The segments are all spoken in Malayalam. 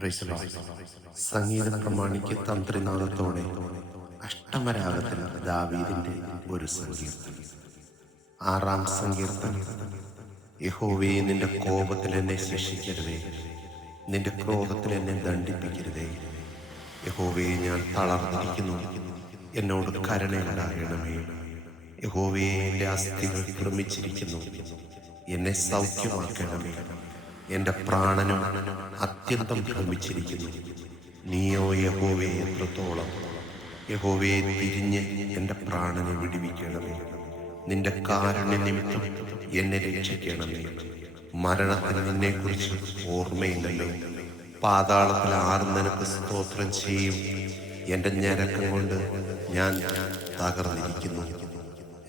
Price the Lord. സംഗീതം പ്രമാണിക്ക് തന്ത്രിനാദത്തോടെ അഷ്ടമരാഗത്തിൽ ദാവീദിന്റെ ഒരു സങ്കീർത്തനം. 6-ാം സങ്കീർത്തനം. യഹോവേ, നിന്റെ കോപത്തിൽ എന്നെ ശിക്ഷിക്കരുതേ, നിന്റെ ക്രോധത്തിൽ എന്നെ ദണ്ഡിപ്പിക്കരുതേ. യഹോവേ, ഞാൻ തളർന്നിരിക്കുന്നു, എന്നോട് കരുണയുണ്ടാകണമേ. യഹോവേ, എൻ്റെ അസ്ഥികൾ ഭ്രമിച്ചിരിക്കുന്നു, എന്നെ സൗഖ്യമാക്കണമേ. എൻ്റെ പ്രാണനും അത്യന്തം ഭ്രമിച്ചിരിക്കുന്നു. നീയോ യഹോവേ എത്രത്തോളം? യഹോവേ, തിരിഞ്ഞ് എൻ്റെ പ്രാണനെ വിടുവിക്കണമേ. നിന്റെ കാരുണ്യ നിമിത്തം എന്നെ രക്ഷിക്കണമേ. മരണത്തിന് നിന്നെക്കുറിച്ച് ഓർമ്മയില്ലല്ലോ. പാതാളത്തിൽ ആർ നിനക്ക് സ്തോത്രം ചെയ്യും? എൻ്റെ ഞരക്കം കൊണ്ട് ഞാൻ തകർന്നിരിക്കുന്നു.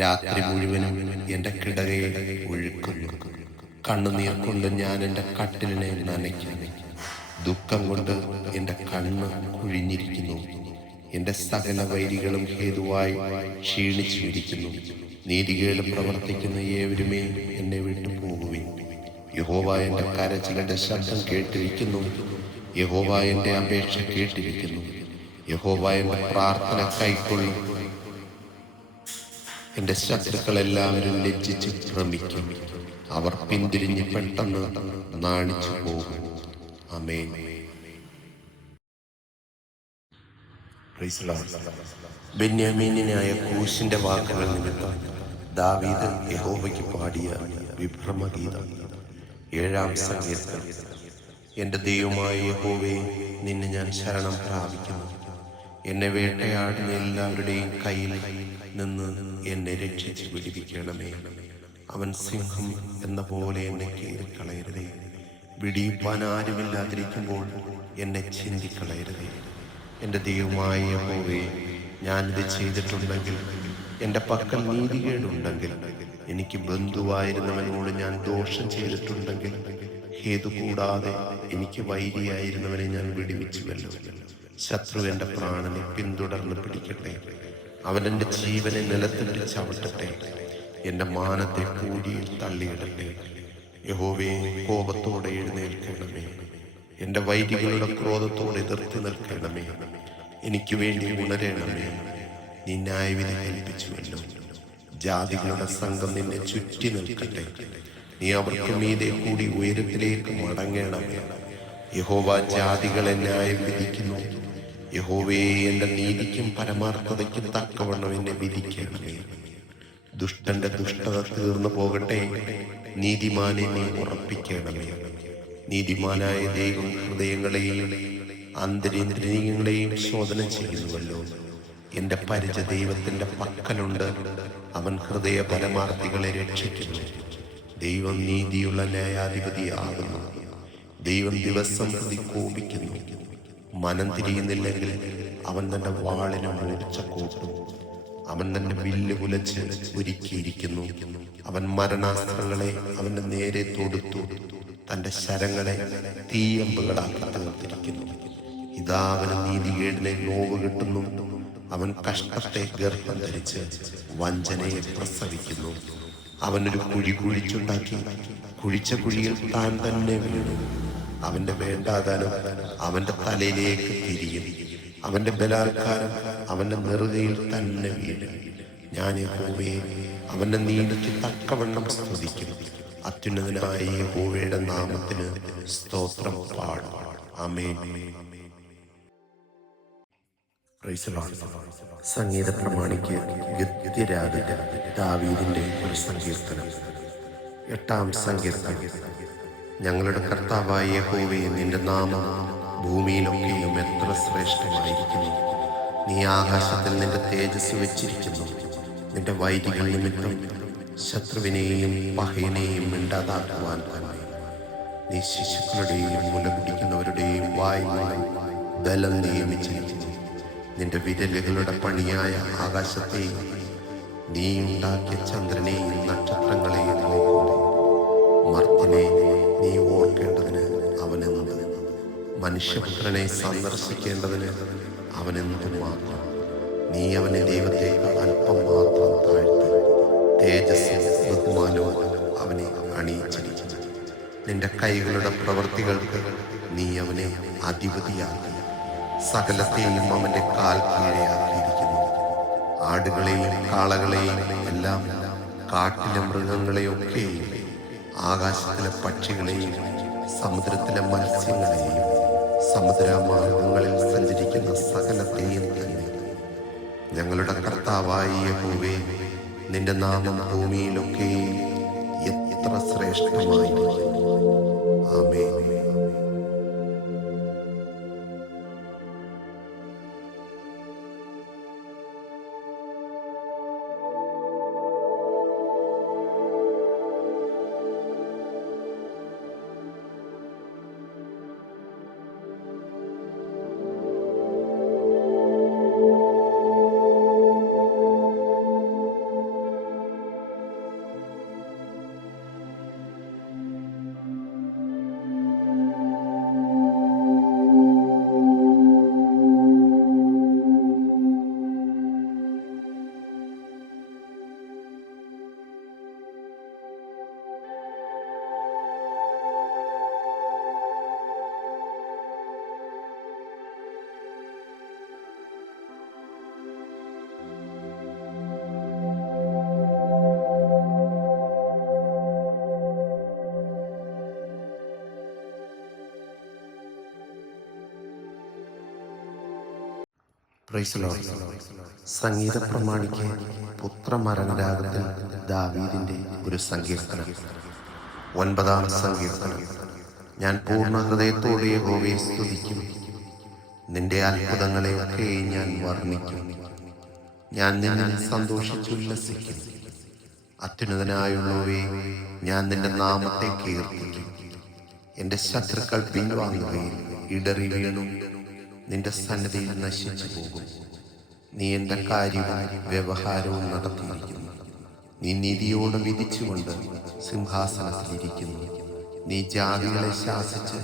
രാത്രി മുഴുവനും എൻ്റെ കിടകയെ ഒഴുക്കുന്നു. കണ്ണുനീർ കൊണ്ട് ഞാൻ എൻ്റെ കട്ടിലിനെ നനയ്ക്കുന്നു. ദുഃഖം കൊണ്ട് എൻ്റെ കണ്ണ് കുഴിഞ്ഞിരിക്കുന്നു. എൻ്റെ സകല വൈരികളും ഹേതുവായി ക്ഷീണിച്ചിരിക്കുന്നു. നീതികേട് പ്രവർത്തിക്കുന്ന ഏവരുമേ എന്നെ വിട്ടുപോകുവിൻ. യഹോവ എൻ്റെ കരച്ചിലിൻ്റെ ശബ്ദം കേട്ടിരിക്കുന്നു. യഹോവ എൻ്റെ അപേക്ഷ കേട്ടിരിക്കുന്നു. യഹോവ എൻ്റെ പ്രാർത്ഥന കൈക്കൊള്ളും. എൻ്റെ ശത്രുക്കളെല്ലാവരും ലജ്ജിച്ച് ഭ്രമിക്കും. അവർ പിന്തിരിഞ്ഞ് പെട്ടെന്ന് നാണിച്ചു പോകും. ആമേൻ. Praise the Lord. ബെന്യാമീനായ കൂശിന്റെ വാക്കുകൾ നിമിത്തം ദാവീദ് യഹോവയ്ക്ക് പാടിയ വിഭ്രമഗീതം. 7-ാം സങ്കീർത്തനം. എൻ്റെ ദൈവമായ യഹോവേ, നിന്നെ ഞാൻ ശരണം പ്രാപിക്കുന്നു. എന്നെ വേട്ടയാടുന്ന എല്ലാവരുടെയും കയ്യിൽ നിന്ന് എന്നെ രക്ഷിച്ച് വിടുവിക്കണമേ. അവൻ സിംഹം എന്ന പോലെ എന്നെ കീറിക്കളയരുതേ. വിടിയിപ്പാൻ ആരുമില്ലാതിരിക്കുമ്പോൾ എന്നെ ചിന്തിക്കളയരുതേ. എൻ്റെ ദൈവമായ യഹോവേ, ഞാനിത് ചെയ്തിട്ടുണ്ടെങ്കിൽ, എൻ്റെ പക്കൽ നീതികേടുണ്ടെങ്കിൽ, എനിക്ക് ബന്ധുവായിരുന്നവനോട് ഞാൻ ദോഷം ചെയ്തിട്ടുണ്ടെങ്കിൽ, ഹേതു കൂടാതെ എനിക്ക് വൈരിയായിരുന്നവനെ ഞാൻ വിടുവിച്ചുവല്ലോ. ശത്രു എൻ്റെ പ്രാണനെ പിന്തുടർന്ന് പിടിക്കട്ടെ. അവൻ എൻ്റെ ജീവനെ നിലത്തിട്ട് ചവിട്ടട്ടെ. എൻ്റെ മാനത്തെ പൂഴിയിൽ തള്ളിയിടട്ടെ. യഹോവേ, കോപത്തോടെ എഴുന്നേൽക്കണമേ. എൻ്റെ വൈരികളുടെ ക്രോധത്തോടെ എതിർത്ത് നിൽക്കണമേ. എനിക്ക് വേണ്ടി ഉണരണമേ. നീ ന്യായവിധി കൽപ്പിച്ചുവല്ലോ. ജാതികളുടെ സംഘം നിന്നെ ചുറ്റി നിൽക്കട്ടെ. നീ അവർക്ക് മീതെ കൂടി ഉയരത്തിലേക്ക് മടങ്ങണമേ. യഹോവ ജാതികളെ ന്യായം വിധിക്കുന്നു. യഹോവേ, എൻ്റെ നീതിക്കും പരമാർത്ഥതയ്ക്കും തക്കവണ്ണം എന്നെ വിധിക്കണമേ. ദുഷ്ടന്റെ ദുഷ്ടത തീർന്നു പോകട്ടെ. നീതിമാനെ നീ ഉറപ്പിക്കണമേ. നീതിമാനായ ദൈവം ഹൃദയങ്ങളെയും അന്തരേന്ദ്രിയങ്ങളെയും ശോധന ചെയ്യുന്നുവല്ലോ. എൻ്റെ പരിച ദൈവത്തിൻ്റെ പക്കലുണ്ട്. അവൻ ഹൃദയ പരമാർത്ഥികളെ രക്ഷിക്കുന്നു. ദൈവം നീതിയുള്ള ന്യായാധിപതിയാകുന്നു. ദൈവം ദിവസം പ്രതി കോപിക്കുന്നു. മനം തിരിയുന്നില്ലെങ്കിൽ അവൻ തൻ്റെ വാളിന് മൂർച്ച കൂട്ടും. അവൻ തന്റെ വില്ല് കുലച്ച് ഒരുക്കിയിരിക്കുന്നു. അവൻ മരണാസ്ത്രങ്ങളെ അവന്റെ നേരെ തൊടുത്തു. തന്റെ ശരങ്ങളെ തീയമ്പുകളാക്കി തീർത്തിരിക്കുന്നു. ഇതാ അവന് നീതികേടിനെ നോവ് കിട്ടുന്നു. അവൻ കഷ്ടത്തെ ഗർഭം ധരിച്ച് വഞ്ചനയെ പ്രസവിക്കുന്നു. അവനൊരു കുഴി കുഴിച്ചുണ്ടാക്കി കുഴിച്ച കുഴിയിൽ താൻ തന്നെ വീണു. അവന്റെ വേണ്ടാതാനം അവന്റെ തലയിലേക്ക് തിരിയും. അവന്റെ ബലാത്കാരം അവന്റെ നെറുകയിൽ തന്നെ വീഴും. ഞാൻ യഹോവയെ അവന്റെ നീതിക്ക് തക്കവണ്ണം സ്തുതിക്കും. അത്യുന്നതനായ യഹോവയുടെ നാമത്തിന് സ്തോത്രം പാടും. ആമേൻ. Praise the Lord. സംഗീത പ്രമാണിക്ക് ഗദ്യരാഗത്തിൽ ദാവീദിന്റെ ഒരു സങ്കീർത്തനം. 8-ാം സങ്കീർത്തനം. ഞങ്ങളുടെ കർത്താവായ യഹോവേ, നിന്റെ നാമം ഭൂമിയിലൊക്കെയും എത്ര ശ്രേഷ്ഠമായിരിക്കുന്നു. നീ ആകാശത്തിൽ നിന്റെ തേജസ് വെച്ചിരിക്കുന്നു. നിന്റെ വൈരികൾ നിമിത്തം ശത്രുവിനെയും പഹയനെയും മിണ്ടാതാക്കുവാൻ തന്നെ. നീ ശിശുക്കളുടെയും മുലകുടിക്കുന്നവരുടെയും വായിൽ നിന്നും ബലം നിയമിച്ചിരിക്കുന്നു. നിന്റെ വിരലുകളുടെ പണിയായ ആകാശത്തെയും നീ ഉണ്ടാക്കിയ ചന്ദ്രനെയും നക്ഷത്രങ്ങളെയും നോക്കുന്നു. മർത്തിനെ നീ ഓർക്കേണ്ടതിന് അവനെന്ത്? മനുഷ്യപുത്രനെ സന്ദർശിക്കേണ്ടതിന് അവനെന്തു മാത്രം? നീ അവനെ ദൈവത്തേക്കാൾ അല്പം മാത്രം താഴ്ത്തി. തേജസ്സും ബഹുമാനവും അവനെ അണിയിച്ചിരിക്കുന്നു. നിന്റെ കൈകളുടെ പ്രവൃത്തികൾക്ക് നീ അവനെ അധിപതിയാക്കി. സകലത്തെയും അവന്റെ കാൽ കീഴെയാക്കിയിരിക്കുന്നു. ആടുകളെയും കാളകളെയും എല്ലാം, കാട്ടിലെ മൃഗങ്ങളെയൊക്കെയും, ആകാശത്തിലെ പക്ഷികളെയും സമുദ്രത്തിലെ മത്സ്യങ്ങളെയും സമുദ്രമാർഗങ്ങളിൽ സഞ്ചരിക്കുന്ന സകലത്തെയും തന്നെ. ഞങ്ങളുടെ കർത്താവായ യഹോവേ, നിന്റെ നാമം ഭൂമിയിലൊക്കെയും എത്ര ശ്രേഷ്ഠമായിരിക്കും. ആമേൻ. Praise Lord. സംഗീത പ്രമാണിക്ക് പുത്രമരണരാഗത്തിൽ ദാവീദിന്റെ ഒരു സങ്കീർത്തനം. 9-ാം സങ്കീർത്തനം. ഞാൻ പൂർണ്ണ ഹൃദയത്തോടെ യഹോവയെ സ്തുതിക്കും. നിന്റെ അത്ഭുതങ്ങളെയൊക്കെ ഞാൻ വർണ്ണിക്കും. ഞാൻ നിന്നിൽ സന്തോഷിച്ചുല്ലസിക്കും. അത്യുന്നതനായുള്ളവയെ, ഞാൻ നിന്റെ നാമത്തെ കീർത്തിക്കും. എൻ്റെ ശത്രുക്കൾ പിൻവാങ്ങുകയും ഇടറി വീണു നിന്റെ സന്നിധിയിൽ നശിച്ചു പോകും. നീ എൻ്റെ കാര്യവും വ്യവഹാരവും നടത്തിയിരിക്കുന്നു. നീ നീതിയോടെ വിധിച്ചുകൊണ്ട് സിംഹാസനത്തിലിരിക്കുന്നു. നീ ജാതികളെ ശാസിച്ച്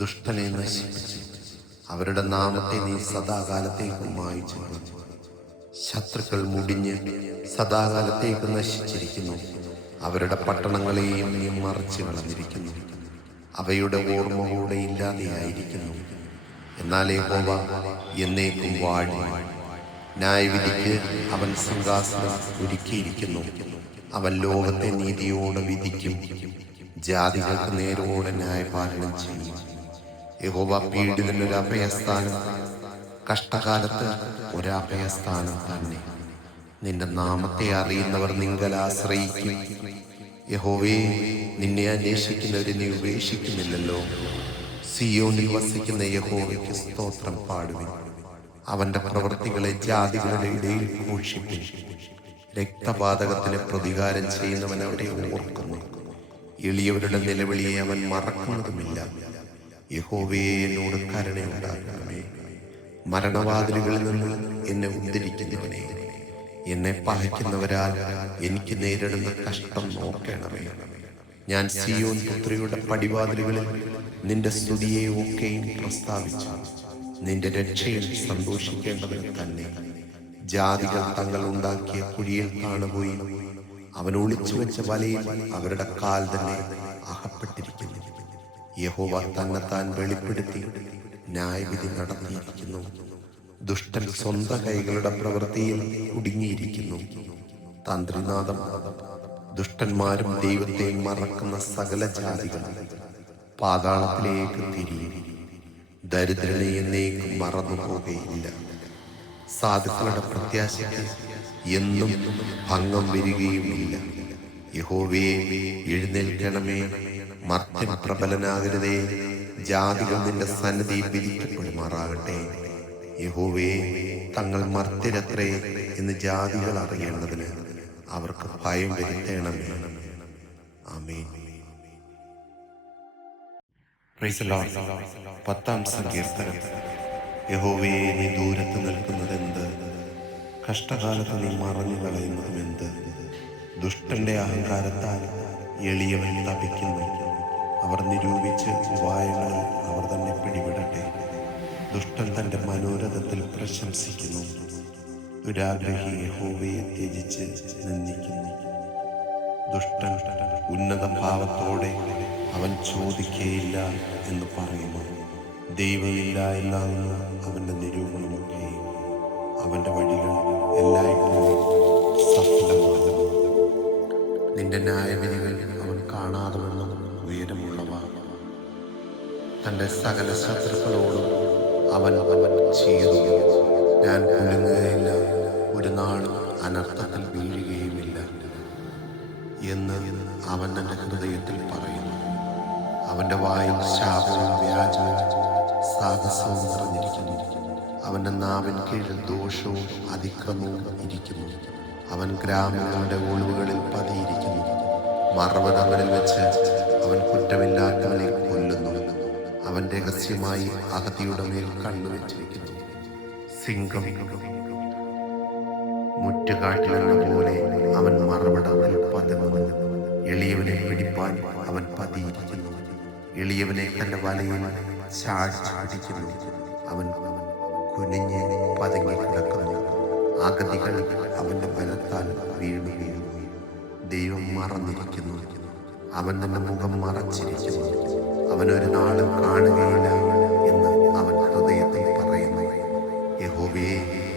ദുഷ്ടനെ നശിപ്പിച്ചു. അവരുടെ നാമത്തെ നീ സദാകാലത്തേക്ക് മായിച്ചു. ശത്രുക്കൾ മുടിഞ്ഞ് സദാകാലത്തേക്ക് നശിച്ചിരിക്കുന്നു. അവരുടെ പട്ടണങ്ങളെയും നീ മറിച്ചു കളഞ്ഞിരിക്കുന്നു. അവയുടെ ഓർമ്മ കൂടെ ഇല്ലാതെയായിരിക്കുന്നു. എന്നാൽ യഹോവ എന്നേക്കും വാഴും. ന്യായവിധിക്ക് അവൻ സിംഹാസനം ഒരുക്കിയിരിക്കുന്നു. അവൻ ലോകത്തെ നീതിയോടെ വിധിക്കും. ജാതികൾക്ക് നേരോടെ ന്യായപാലനം ചെയ്യും. യഹോവ പീഡിതനൊരു അഭയസ്ഥാനം, കഷ്ടകാലത്ത് ഒരഭയസ്ഥാനം തന്നെ. നിന്റെ നാമത്തെ അറിയുന്നവർ നിങ്കൽ ആശ്രയിക്കും. യഹോവേ, നിന്നെ അന്വേഷിക്കുന്നവരെ നീ ഉപേക്ഷിക്കുന്നില്ലല്ലോ. സിയോനിൽ വസിക്കുന്ന യഹോവയ്ക്ക് സ്തോത്രം പാടുവിൻ. അവന്റെ പ്രവൃത്തികളെ ജാതികളുടെ ഇടയിൽ ഘോഷിപ്പിൻ. രക്തപാതകത്തിന് പ്രതികാരം ചെയ്യുന്നവൻ അവരെ ഓർക്കുന്നു. എളിയവരുടെ നിലവിളിയെ അവൻ മറക്കുന്നതുമില്ല. യഹോവയെ, എന്നോട് കരുണയുണ്ടാകണമേ. മരണവാതിലുകളിൽ നിന്ന് എന്നെ ഉദ്ധരിക്കുന്നവനെ, എന്നെ പകയ്ക്കുന്നവരാൽ എനിക്ക് നേരിടുന്ന കഷ്ടം നോക്കണമേ. ഞാൻ സിയോൻ പുത്രിയുടെ പടിവാതിലുകളിൽ നിന്റെ സ്തുതിയെ ഒക്കെയും പ്രസ്താവിച്ചു. നിന്റെ രക്ഷയിൽ സന്തോഷിക്കേണ്ടതിന് തന്നെ. ജാതികൾ തങ്ങൾ ഉണ്ടാക്കിയ കുഴിയിൽ കാണുപോയി. അവൻ ഒളിച്ചു വെച്ച വലയിൽ അവരുടെ കാൽ തന്നെ അകപ്പെട്ടിരിക്കുന്നു. യഹോവ തന്നെത്താൻ വെളിപ്പെടുത്തി ന്യായവിധി നടത്തിയിരിക്കുന്നു. ദുഷ്ടൻ സ്വന്തം കൈകളുടെ പ്രവൃത്തിയിൽ കുടുങ്ങിയിരിക്കുന്നു. തന്ത്രിനാദം. ദുഷ്ടന്മാരും ദൈവത്തെ മറക്കുന്ന സകല ജാതികളും പാതാളത്തിലേക്ക് തിരിയും. ദരിദ്രനെ എന്നേക്കും മറന്നു പോകുകയില്ല. സാധുക്കളുടെ പ്രത്യാശയ്ക്ക് എന്നും ഭംഗം വരികയുമില്ല. യഹോവേ, എഴുന്നേൽക്കണമേ. മർത്യൻ പ്രബലനാകരുതേ. ജാതികൾ നിന്റെ സന്നിധിയിൽ വിധിക്കപ്പെടുമാറാകട്ടെ. യഹോവേ, തങ്ങൾ മർത്യരത്രേ എന്ന് ജാതികൾ അറിയേണ്ടതിന് അവർക്ക് ഭയം വരുത്തേണമേ. ആമേൻ. Praise Lord. 10-ാം സങ്കീർത്തനം. യഹോവേ, നീ ദൂരത്ത് നിൽക്കുന്നതെന്ത്? കഷ്ടകാലത്ത് നീ മറഞ്ഞു കളയുന്നതുമെന്ത്? ദുഷ്ടന്റെ അഹങ്കാരത്താൽ എളിയവൻ തപിക്കുന്നു. അവർ നിരൂപിച്ച് വായങ്ങളിൽ അവർ തന്നെ പിടിപെടട്ടെ. ദുഷ്ടൻ തൻ്റെ മനോരഥത്തിൽ പ്രശംസിക്കുന്നു. ദുരാഗ്രഹി യഹോവയെ ത്യജിച്ച് നിന്ദിക്കുന്നു. ദുഷ്ടൻ ഉന്നത ഭാവത്തോടെ അവൻ ചോദിക്കുകയില്ല എന്ന് പറയുന്നു. ദൈവമില്ല എന്നാകുന്നു അവൻ്റെ നിരൂപണമൊക്കെ. അവൻ്റെ വഴികൾ എല്ലായ്പ്പോഴും സഫലമാകുന്നു. നിന്റെ ന്യായവിധികൾ അവൻ കാണാതെ വണ്ണം ഉയരമുള്ളവ. തൻ്റെ സകല ശത്രുക്കളോടും അവൻ ചീറുന്നു. ഞാൻ കുലുങ്ങുകയില്ല, ഒരു നാളും അനർത്ഥത്തിൽ വീഴുകയുമില്ല എന്ന് അവൻ എൻ്റെ ഹൃദയത്തിൽ പറയുന്നു. അവൻ്റെ വായിൽ ശാപവും വ്യാജവും സാഹസവും നിറഞ്ഞിരിക്കുന്നു. അവൻ്റെ നാവിൻ കീഴിൽ ദോഷവും അതിക്രമവും ഇരിക്കുന്നു. അവൻ ഗ്രാമങ്ങളുടെ ഒളിവുകളിൽ പതിയിരിക്കുന്നു. മർവ്വതങ്ങളിൽ വെച്ച് അവൻ കുറ്റമില്ലാത്തവനെ കൊല്ലുന്നു. അവൻ രഹസ്യമായി അഗതിയുടെ മേൽ കണ്ണുവെച്ചിരിക്കുന്നു. സിംഹം മുറ്റുകാട്ടിലെന്ന പോലെ അവൻ മറവിടത്തിൽ പതുങ്ങുന്നു. എളിയവനെ പിടിപ്പാൻ അവൻ പതിയിരിക്കുന്നു. എളിയവനെ തൻ്റെ വലയിൽ ചാടിച്ചു പിടിക്കുന്നു. അവൻ കുനിഞ്ഞ് പതുങ്ങി കിടക്കുന്നു. അഗതികൾ അവൻ്റെ ബലത്താൽ വീണു വീഴുന്നു. ദൈവം മറന്നിരിക്കുന്നു, അവൻ തൻ്റെ മുഖം മറച്ചിരിക്കുന്നു. അവനൊരു നാളും കാണുകയില്ല എന്ന് അവൻ ഹൃദയത്തിൽ പറയുന്നു. യഹോവേ,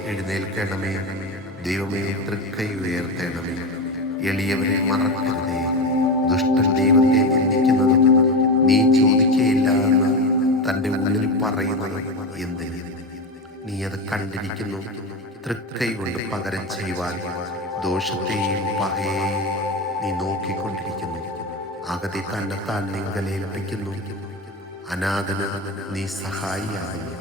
എഴുന്നേൽക്കണമേ, ദൈവമേ, തൃക്കൈ ഉയർത്തണമേ. എളിയവരെ മറക്കരുതേ. ദുഷ്ടൻ ദൈവത്തെ നിന്ദിക്കുന്നതും നീ ചോദിക്കുകയില്ല എന്ന് തൻ്റെ ഉള്ളിൽ പറയുന്നത് എന്തിന്? നീ അത് കണ്ടിരിക്കുന്നു. തൃക്കൈ കൊണ്ട് പകരം ചെയ്യുവാൻ ദോഷത്തെയും പകയെയും നീ നോക്കിക്കൊണ്ടിരിക്കുന്നു. അഗതി തന്നെത്താൻ നിങ്കലേൽപ്പിക്കുന്നു. അനാഥന് നീ സഹായിയാകുന്നു.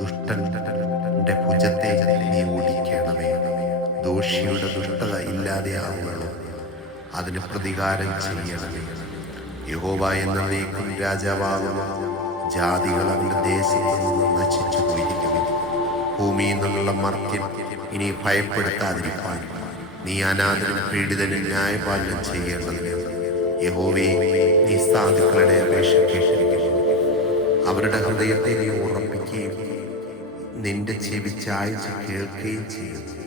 ദുഷ്ടന്റെ ഭുജത്തെ നീ ഓടിക്കണമേ. ദോഷിയുടെ ദുഷ്ടത ഇല്ലാതെയാവുകയുള്ളൂ. അതിന് പ്രതികാരം ചെയ്യണമേ. യഹോവ എന്നേക്കും രാജാവാകുന്നു. ജാതികൾ അവന്റെ ദേശത്ത് നിന്ന് നശിച്ചു പോയിരിക്കുന്നു. ഭൂമിയിൽ നിന്നുള്ള മർത്യൻ ഇനി ഭയപ്പെടുത്താതിരിപ്പാൻ നീ അനാഥനും പീഡിതനും ന്യായപാലനം ചെയ്യേണ്ടതിന് യഹോവേ, നീ സാധുക്കളുടെ അപേക്ഷ കേട്ടിരിക്കുന്നു. അവരുടെ ഹൃദയത്തെ നീ ഉറപ്പിക്കുകയും നിന്റെ ചെവി ചായ്ച്ച് കേൾക്കുകയും ചെയ്യുന്നു.